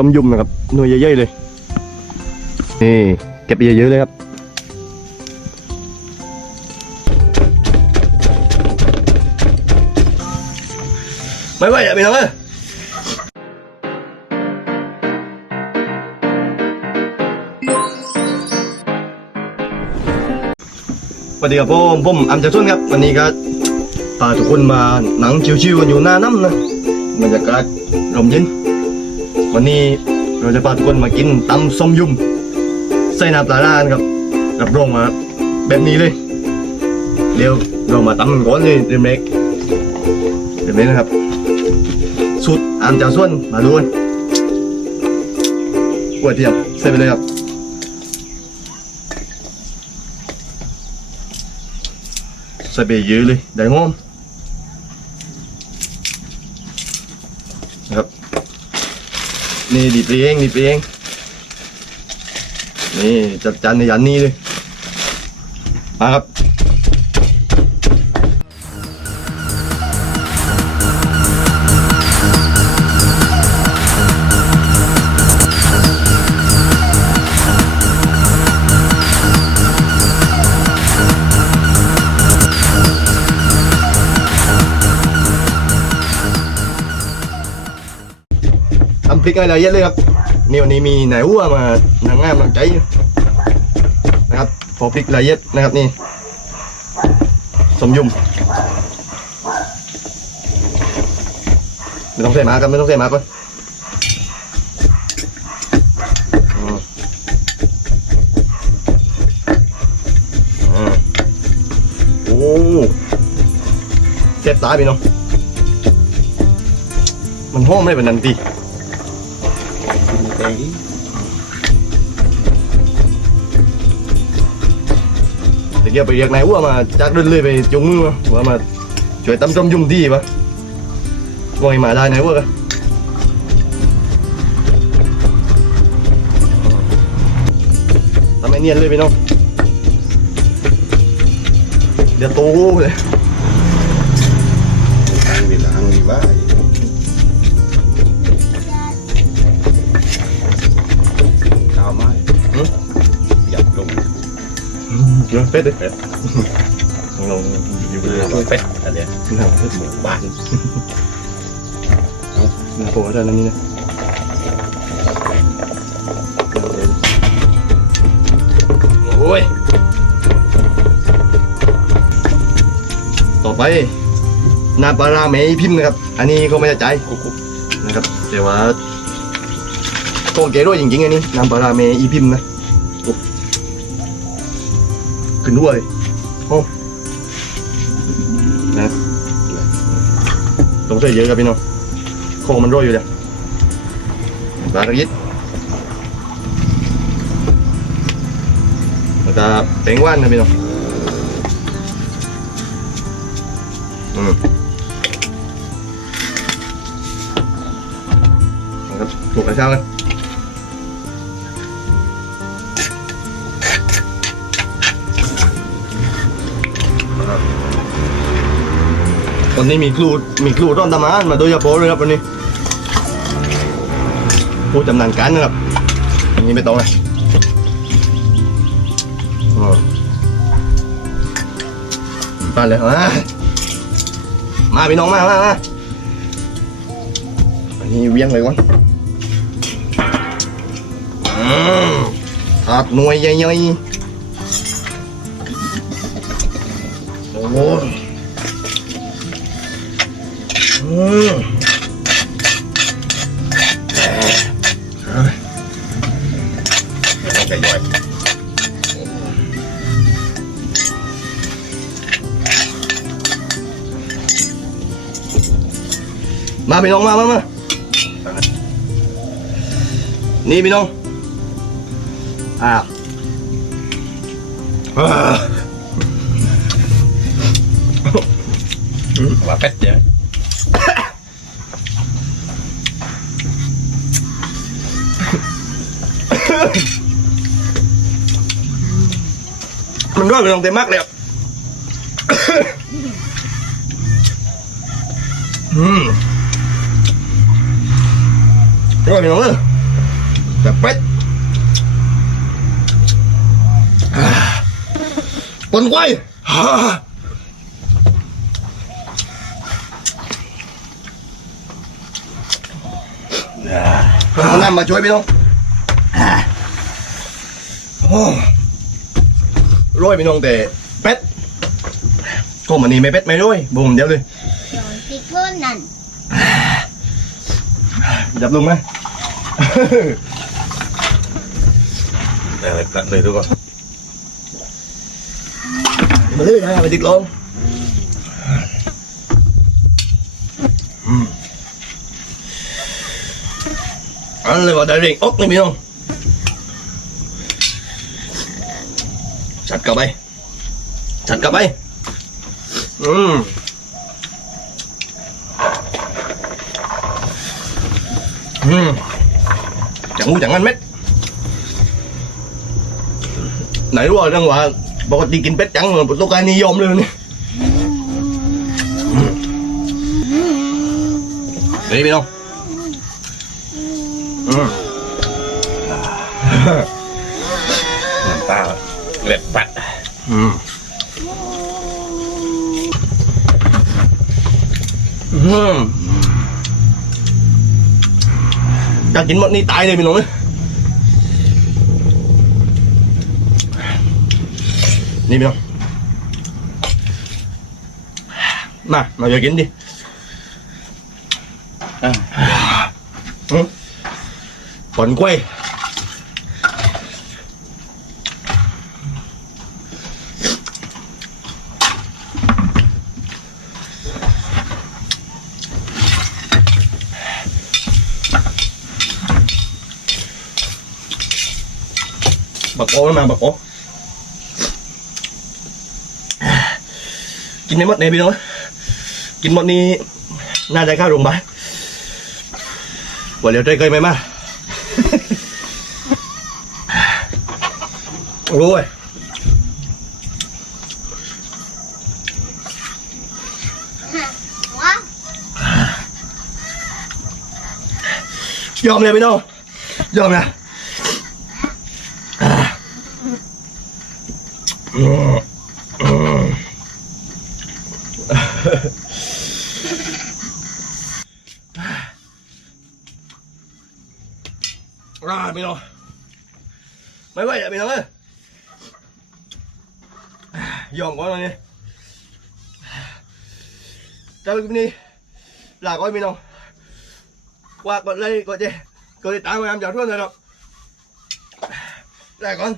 ส้มยุ่มนะครับหน่วยเยอะๆเลย นี่เก็บเยอะๆเลยครับไม่ไหวอะพี่น้องเอ้ยสวัสดีครับผมผมอัมจัตุนครับวันนี้ก็พาทุกคนมาหนังชิวๆกันอยู่หน้าน้ำนะบรรยากาศร่มเย็น วันนี้เราจะพาทุกคนมากินตำส้มยุ่มใส่น้ำปลาร้านะครับรับรองมาแบบนี้เลยเดี๋ยวเรามาตำกันก่อนเลยเดมเล็กเดมเล็กนะครับสุดอามจ่าส่วนมาดูกันกวยเทียมใส่ไปเลยครับใส่ไปเยอะเลยได้งอมนะครับ นี่ดีดไปเองดีดไปเองนี่จัดจานในยันนี้เลยมาครับำพริกอะไรเยอะเลยครับนี่วันนี้มีนายวัวมานางงามนางใจนะครับพอพริกละเอียดนะครับนี่สมยุมไม่ต้องใส่หมากันไม่ต้องใส่หมาก่อนโอ้เจ็บตาพี่น้องมันห้อมได้เป็นนันตี ตะเกียบไปเรียกนายวัวมาจากเดินเลยไปจงมือมาว่ามาช่ว ยตำส้มยุ่มดีปะว่าไงมาได้นายวัวกันทำไมเนียนเลยพี่น้องเดี๋ยวโตเลยล้างดีล้างดีว่าข้าวไม้หยับลงเดี๋ยวเป็ดเลยเป็ดของเราอยู่บนเรือลงเป็ดอันเนี้ยหน้าเป็ดหมูบ้านหน้าโผล่ด้านนี้นะโอ้ยต่อไปน้ำปลาร้าแม่อีพิมพ์นะครับ อันนี้ก็ไม่ได้ใจายนะครับแต่ว่า ตัวเก๋ด้วยจริงๆอันนี้น้ำปลาราแม่อีพิมนะขึ้นด้วยโอ้นะต้องใส่เยอะครับพี่น้องโคงมันร่อยอยู่เลยปลาตะยิดแล้วก็แปงว่านนะพี่น้องอืมนะครับถูกกระเช้ากัน วันนี้มีครูมีครูต้อนทำอาหารมาโดยเฉพาะเลยครับวันนี้ผู้จำนานการนะครับอันนี้ไม่ต้องเลยอ๋อไปเลยอะมาพี่น้องมามามาอันนี้เวียงเลยก่อนอืมถาดหน่วยใหญ่ๆโอ้ย อืมเอ้ยต้องไก่ย่อยมาพี่น้องมามามานี่พี่น้อง อ่าอ่าว่าเป็ดเดี๋ยว ด้วยพี่น้องเต็มมากเลยอะอืมด้วยพี่น้องเออแบบเป็ดปนไว้น้ำมาช่วยพี่น้องโอ้ ร้อยพี่น้องแต่เป็ดก็มันนี่ไม่เป็ดไม่ร้อยบุ่มเดียวเลยโดนพริกเพิ่นนั่นจับลงไหมเออตัดเลยทุกคนมาเลยนะไปติดลงอืมอันเลยว่าได้เร่งอกนี่พี่น้อง จัดกลับไป จัดกลับไป อืมอืมจังหูจังงันเม็ด ไหนรู้ว่าเรื่องว่าปกติกินเป็ดจังเหมือนตัวกายนิยมเลยนี่นี่พี่น้องอืมน้ำ ตาเล็ดปัดอืมอืมอยากกินหมดนี่ตายเลยพี่น้องเลยนี่พี่น้องมามาอย่ากินดิอะอืมผลกล้วย บักโอ้มาบักโอ้กินไม่หมดเนี่ยพี่น้องกินหมดนี้น่าจะเข้าโรงพยาบาลว่าเดี๋ยวใจเคยไหมมารู้ย ยอมเลยพี่น้องยอมนะอ่าอืมอืมอ่าพี่น้องไม่ไหวแล้วพี่น้องเอ้ยยอมก่อนเลยนี่จากคลิปนี้ลาก่อนพี่น้อง qua, con đây, con chị con đi tám em, giờ luôn rồi đâu. Này con.